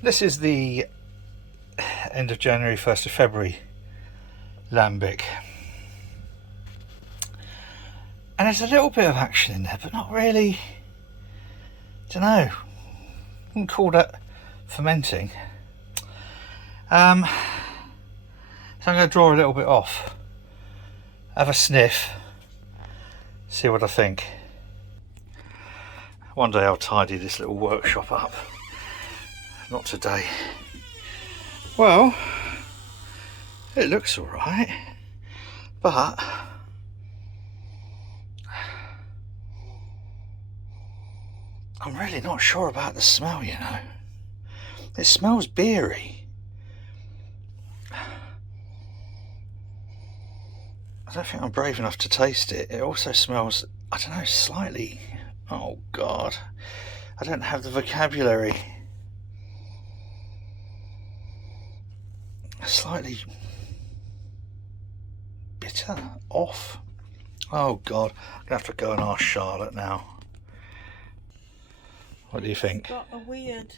This is the end of January, 1st of February Lambic. And there's a little bit of action in there, but not really. Don't know. Wouldn't call that fermenting. So I'm going to draw a little bit off, have a sniff, see what I think. One day I'll tidy this little workshop up. Not today. Well, it looks alright, but I'm really not sure about the smell, you know. It smells beery. I don't think I'm brave enough to taste it. It also smells, I don't know, slightly, oh God, I don't have the vocabulary. Slightly bitter, off. Oh God, I'm gonna have to go and ask Charlotte now. What do you think? It's got a weird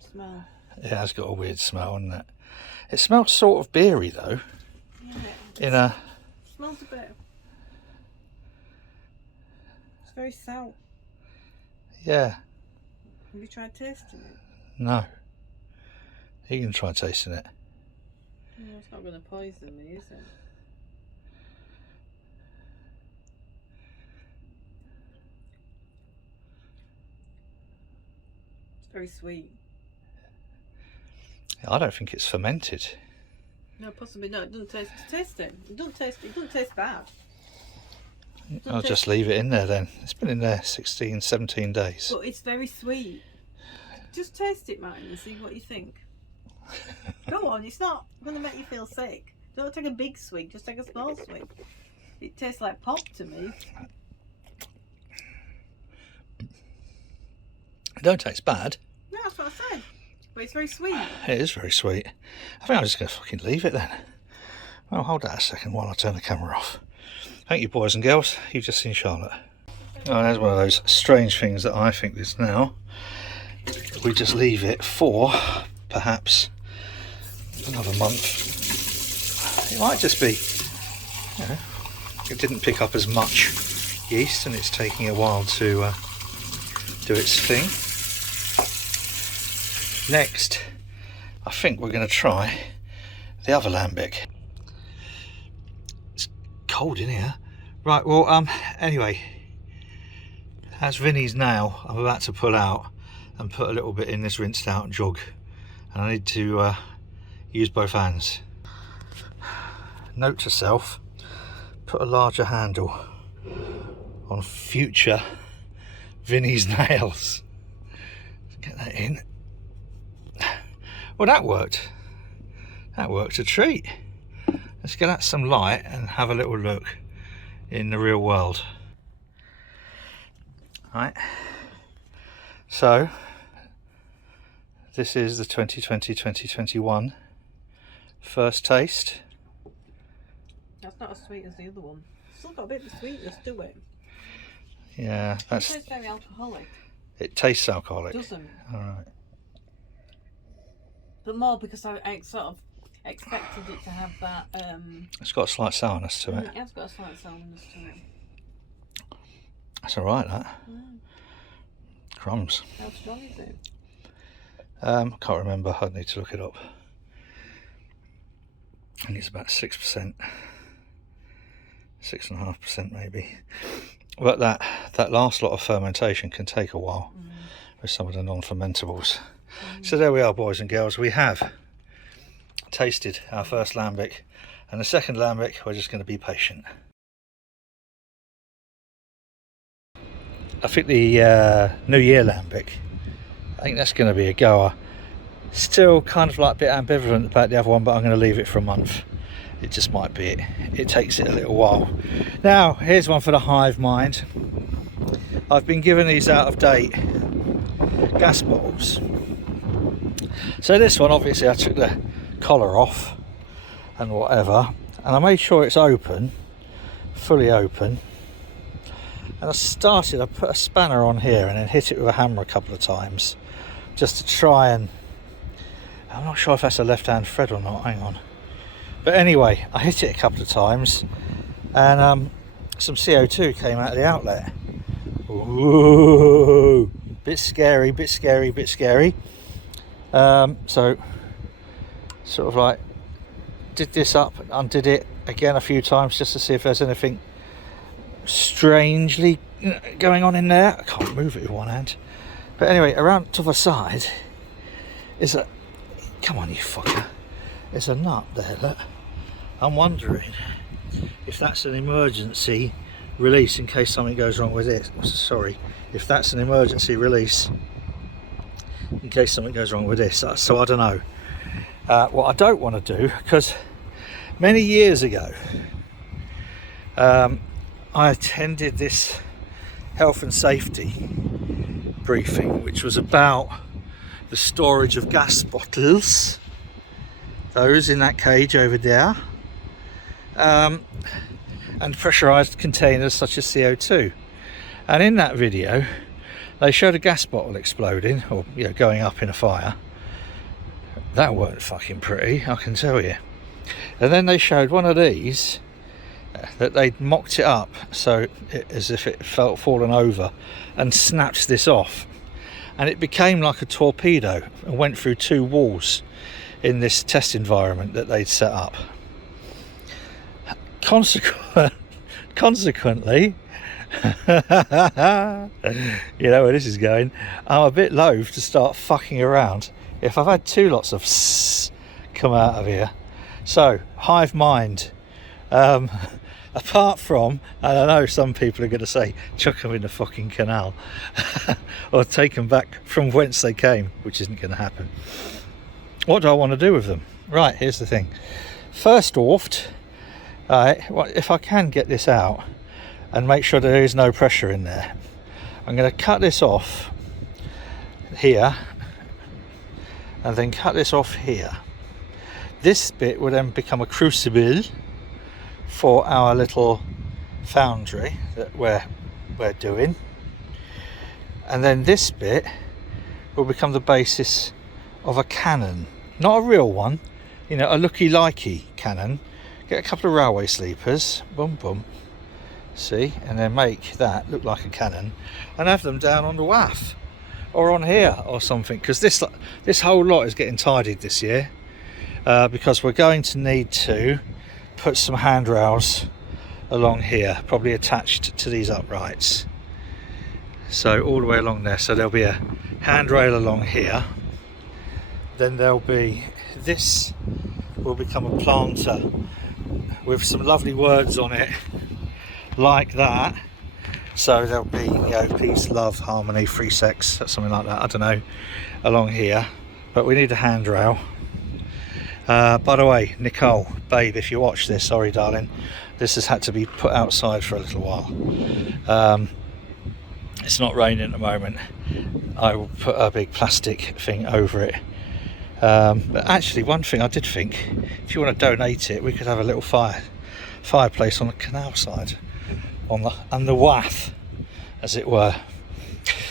smell. It has got a weird smell, hasn't it? It smells sort of beery though. Yeah, it smells a bit. It's very sour. Yeah. Have you tried tasting it? No. You can try tasting it. No, it's not going to poison me, is it? It's very sweet. I don't think it's fermented. No, possibly not. It doesn't taste. Taste it. It doesn't taste. It doesn't taste bad. I'll just leave it in there then. It's been in there 16, 17 days. But it's very sweet. Just taste it, Martin, and see what you think. Go on, it's not going to make you feel sick. Don't take a big swig, just take a small swig. It tastes like pop to me. It don't taste bad. No, that's what I said. But it's very sweet. It is very sweet. I think I'm just going to fucking leave it then. Well, hold that a second while I turn the camera off. Thank you, boys and girls. You've just seen Charlotte. Oh, there's one of those strange things that I think is now. We just leave it for perhaps another month. It might just be, you know, it didn't pick up as much yeast and it's taking a while to do its thing. Next, I think we're going to try the other Lambic. It's cold in here. Right, well, anyway, that's Vinny's nail I'm about to pull out and put a little bit in this rinsed out jug. And I need to use both hands. Note to self, put a larger handle on future Vinny's nails. Get that in. Well, that worked. That worked a treat. Let's get at some light and have a little look in the real world. Right. So, this is the 2020-2021 first taste. That's not as sweet as the other one. Still got a bit of sweetness to it. Yeah, that's. It tastes very alcoholic. It tastes alcoholic. Doesn't. All right. But more because I sort of expected it to have that. It's got a slight sourness to it. It has got a slight sourness to it. That's all right. That. Crumbs. How strong is it? I can't remember. I'd need to look it up. I think it's about 6%, 6.5% maybe. But that last lot of fermentation can take a while with some of the non-fermentables. So there we are, boys and girls. We have tasted our first Lambic, and the second Lambic we're just going to be patient. I think the New Year Lambic, I think that's going to be a goer. Still kind of like a bit ambivalent about the other one, but I'm going to leave it for a month. It just might be it. It takes it a little while. Now, here's one for the hive mind. I've been given these out of date gas bottles. So this one, obviously, I took the collar off and whatever, and I made sure it's open, fully open. And I put a spanner on here and then hit it with a hammer a couple of times just to try and, I'm not sure if that's a left-hand thread or not, hang on. But anyway, I hit it a couple of times and some CO2 came out of the outlet. Ooh, bit scary, bit scary, bit scary. So sort of like did this up, undid it again a few times just to see if there's anything strangely going on in there. I can't move it with one hand. But anyway, around to the side is a, come on you fucker, there's a nut there, look. I'm wondering if that's an emergency release in case something goes wrong with it. Sorry, if that's an emergency release in case something goes wrong with this. So I don't know. What I don't want to do, because many years ago I attended this health and safety briefing which was about the storage of gas bottles, those in that cage over there, and pressurized containers such as CO2. And in that video they showed a gas bottle exploding, or going up in a fire. That weren't fucking pretty, I can tell you. And then they showed one of these that they'd mocked it up so as if it felt fallen over, and snapped this off, and it became like a torpedo and went through 2 walls in this test environment that they'd set up. Consequently, you know where this is going, I'm a bit loath to start fucking around if I've had 2 lots of sss come out of here. So, hive mind. Apart from, and I know some people are going to say, chuck them in the fucking canal or take them back from whence they came, which isn't going to happen. What do I want to do with them? Right, here's the thing. First off, if I can get this out and make sure there is no pressure in there, I'm going to cut this off here and then cut this off here. This bit will then become a crucible for our little foundry that we're doing, and then this bit will become the basis of a cannon, not a real one, a looky-likey cannon. Get a couple of railway sleepers, boom boom, see, and then make that look like a cannon and have them down on the WAF or on here or something, because this whole lot is getting tidied this year, because we're going to need to put some handrails along here, probably attached to these uprights, so all the way along there. So there'll be a handrail along here, then there'll be, this will become a planter with some lovely words on it like that. So there'll be peace, love, harmony, free sex, something like that, I don't know, along here. But we need a handrail. By the way, Nicole, babe, if you watch this, sorry darling, this has had to be put outside for a little while. It's not raining at the moment. I will put a big plastic thing over it. But actually, one thing I did think, if you want to donate it, we could have a little fireplace on the canal side, on the WAF, as it were.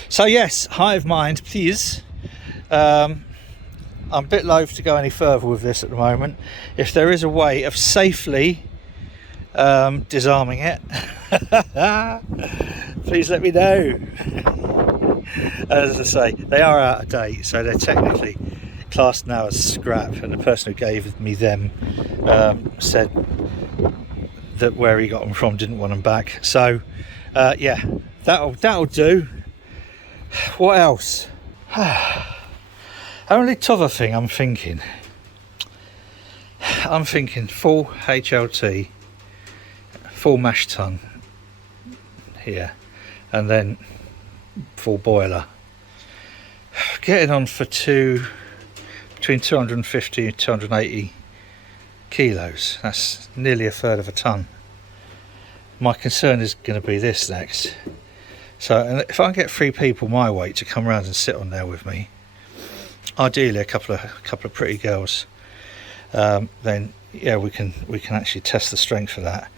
So yes, hive mind, please. I'm a bit loath to go any further with this at the moment. If there is a way of safely disarming it, please let me know. As I say, they are out of date, so they're technically classed now as scrap, and the person who gave me them said that where he got them from didn't want them back. So yeah, that'll do. What else? Only t'other thing I'm thinking full HLT, full mash tun here, and then full boiler. Getting on for between 250 and 280 kilos. That's nearly a third of a ton. My concern is going to be this next. So, and if I can get 3 people my weight to come around and sit on there with me, ideally a couple of pretty girls, then yeah, we can actually test the strength of that.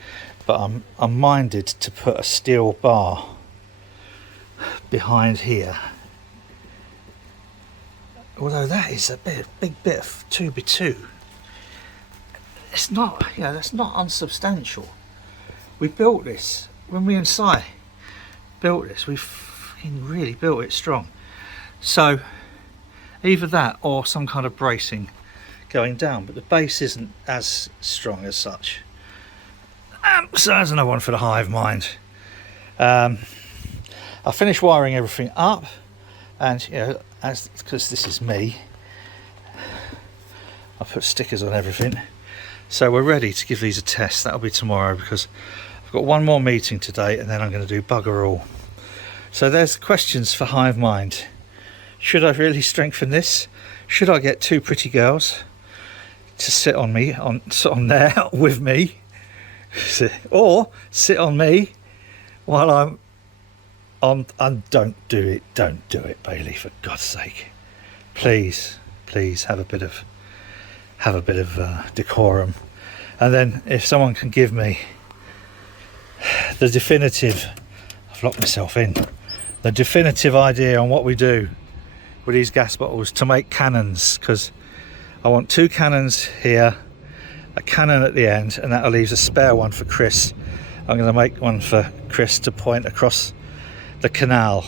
But I'm minded to put a steel bar behind here. Although that is a big bit of 2x2. It's not, you know, that's not unsubstantial. We built this, when we inside built this, we really built it strong. So either that or some kind of bracing going down, but the base isn't as strong as such. So that's another one for the hive mind. I finished wiring everything up, and you know, because this is me, I put stickers on everything. So we're ready to give these a test. That'll be tomorrow, because I've got one more meeting today and then I'm going to do bugger all. So there's questions for hive mind. Should I really strengthen this? Should I get two pretty girls to sit on me, sit on there with me, or sit on me while I'm on? And don't do it, Bailey, for God's sake. Please have a bit of decorum. And then if someone can give me the definitive, I've locked myself in, the definitive idea on what we do with these gas bottles to make cannons, because I want 2 cannons here, a cannon at the end, and that leaves a spare one for Chris. I'm going to make one for Chris to point across the canal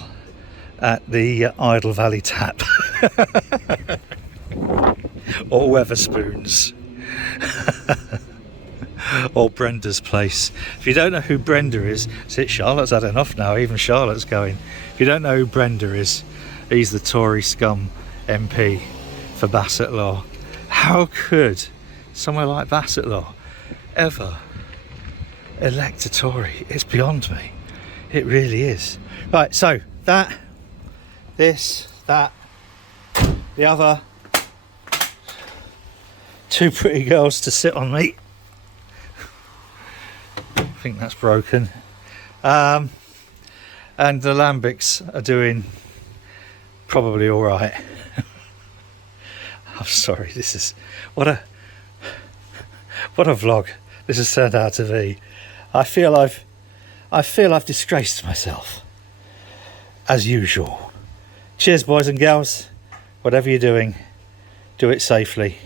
at the Idle Valley tap. Or Weatherspoons. Or Brenda's place. If you don't know who Brenda is, see, Charlotte's had enough now, even Charlotte's going. If you don't know who Brenda is, he's the Tory scum MP for Bassetlaw. How could somewhere like Bassetlaw ever elect a Tory? It's beyond me. It really is. Right, so that, this, that, the other, 2 pretty girls to sit on me. I think that's broken. And the Lambics are doing probably all right. I'm sorry, this is what a vlog this has turned out to be. I feel I've disgraced myself as usual. Cheers, boys and girls. Whatever you're doing, do it safely.